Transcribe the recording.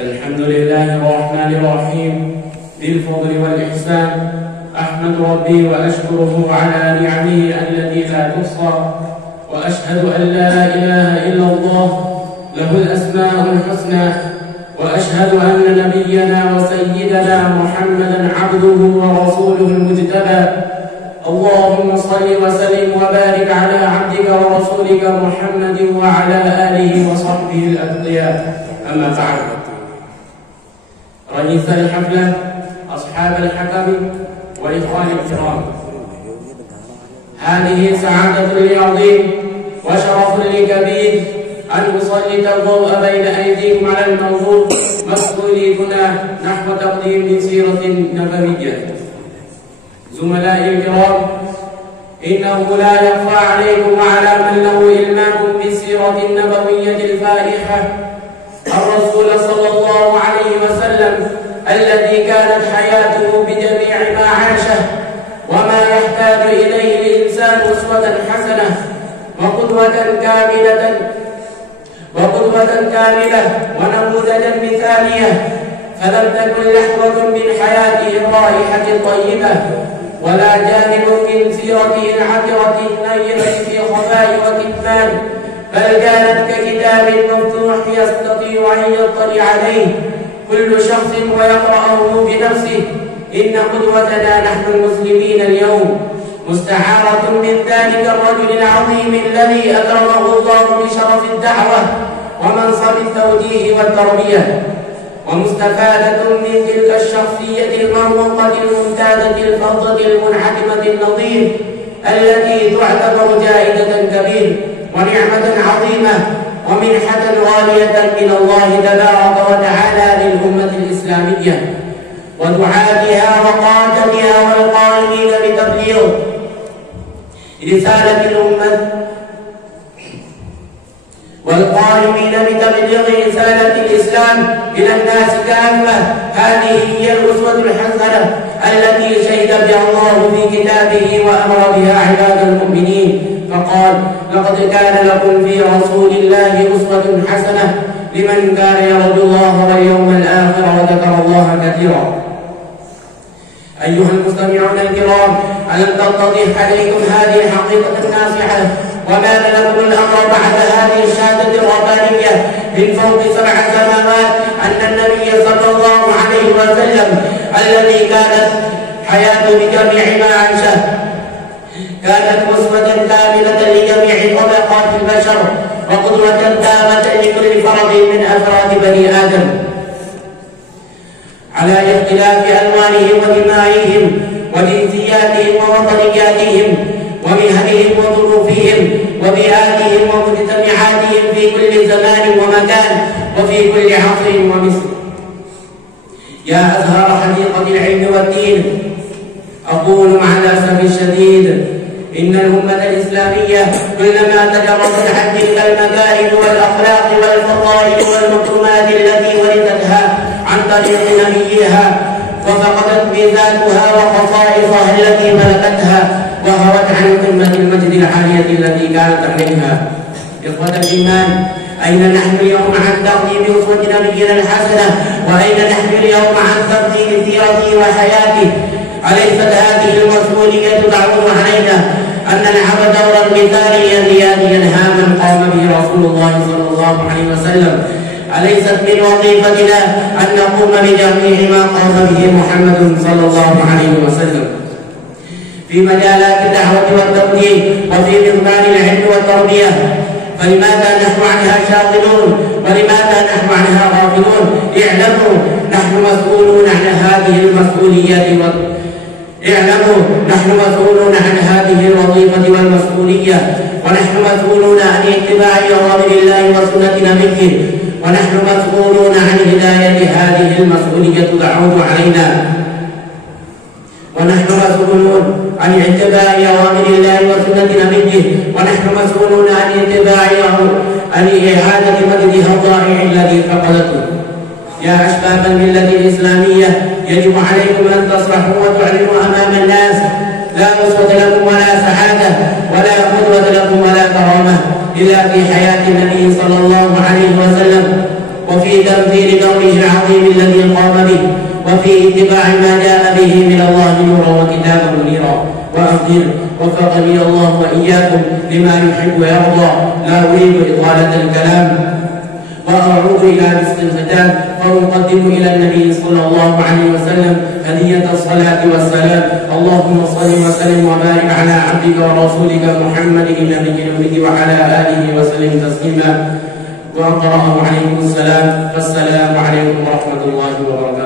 الحمد لله الرحمن الرحيم ذي الفضل والإحسان. أحمد ربي وأشكره على نعمه التي لا تحصى، وأشهد أن لا إله إلا الله له الأسماء الحسنى، وأشهد أن نبينا وسيدنا محمدا عبده ورسوله المجتبى. اللهم صل وسلم وبارك على عبدك ورسولك محمد وعلى آله وصحبه الأتقياء. أما بعد، رئيس الحفلة، أصحاب الحكم والإخوان الكرام، هذه سعادة لي عظيم وشرف لي كبير أن أسلط الضوء بين أيديكم على الموضوع مسؤوليتنا نحو تقديم سيرة نبوية. زملائي الكرام، إنه لا يخفى عليكم وعلى من له إلمام بالسيرة النبوية الفائحة الرسول صلى الله عليه وسلم الذي كانت حياته بجميع ما عاشه وما يحتاج إليه الإنسان أسوة حسنة وقدوة كاملة ونموذجا مثالية. فلم تكن لحظة من حياته الرائحة الطيبة ولا جانب من سيرته العطرة النيرة في خفاء وكتمان، بل كانت ككتاب مفتوح يستطيع أن يطلع عليه كل شخص ويقرأه بنفسه. إن قدوتنا نحن المسلمين اليوم مستعارة من ذلك الرجل العظيم الذي أكرمه الله بشرف الدعوة ومنصب التوجيه والتربية، ومستفادة من تلك الشخصية المرموقة الممتازة الفضة المنعدمة النظير التي تعتبر جائزة كبيرة ونعمة عظيمة ومنحة غالية من الله تبارك وتعالى للأمة الإسلامية ودعاتها وقادتها والقائمين بتبليغ رسالة الإسلام إلى الناس كافة. هذه هي الأسوة الحسنة التي شهد بها الله في كتابه وأمر بها عباد المؤمنين، فقال: لقد كان لكم في رسول الله أسوة حسنة لمن كان يرجو الله واليوم الآخر وذكر الله كثيرا. أيها المستمعون الكرام، ألم تتضح عليكم هذه الحقيقة الناصحة وما لكم الأمر بعد هذه الشهادة الربانية من فوق 7 سماوات أن النبي صلى الله عليه وسلم الذي كانت حياته بجميع ما عاشه كانت أسوة كاملة لجميع طبقات البشر وقدوة تامة لكل فرد من أفراد بني آدم على اختلاف ألوانهم ودمائهم وجنسياتهم ووطنياتهم ومهنهم وظروفهم وبيئاتهم ومجتمعاتهم في كل زمان ومكان وفي كل عصر ومصر. يا أزهار حديقة العلم والدين، أقول مع الأسف الشديد إن الأمة الإسلامية كلما تجردت عن تلك المكارم والأخلاق والفضائل والمكرمات التي ورثتها عن طريق نبيها وفقدت ميزاتها وخصائصها التي ملكتها وهوت عن قمة المجد العالية التي كانت عليها. إخوة الإيمان، أين نحن اليوم عن تقديم أسوة نبينا الحسنة؟ وأين نحن اليوم عن تقديم سيرته وحياته؟ أليست هذه المسؤولية تعود علينا أن نلعب دورا مثاليا ينهى من قام به رسول الله صلى الله عليه وسلم؟ أليست من وظيفتنا أن نقوم بجميع ما قام به محمد صلى الله عليه وسلم في مجالات الدعوة والتبليغ وفي مضمار العلم والتربية؟ فلماذا نحن عنها شاغلون ولماذا نحن عنها غافلون؟ اعلموا نحن مسؤولون عن هذه المسؤوليات عن هذه الوظيفة والمسؤولية، ونحن مسؤولون عن اتباع أوامر الله وسنة نبيه، ونحن مسؤولون عن هداية هذه المسؤولية تعود علينا، ونحن مسؤولون عن اتباع أوامر الله وسنة نبيه، ونحن مسؤولون عن إعادة مجدها الضائع الذي فقدته. يا أشباب الملة الإسلامية، يجب عليكم أن تصرحوا وتعلنوا أمام الناس لا أسوة لكم ولا سعادة ولا قدوة لكم ولا كرامة إلا في حياة النبي صلى الله عليه وسلم وفي تمثيل قوله اتباع ما جاء به من الله نورا وكتابا منيرا. وأخيرا وفقني الله وإياكم لما يحب ويرضى. لا أريد إطالة الكلام وأعود إلى مسك الختام فأقدم إلى النبي صلى الله عليه وسلم هدية الصلاة والسلام. اللهم صل وسلم وبارك على عبدك ورسولك محمد النبي الأمي وعلى آله وسلم تسليما. وأقرأ عليكم السلام. فالسلام عليكم ورحمة الله وبركاته.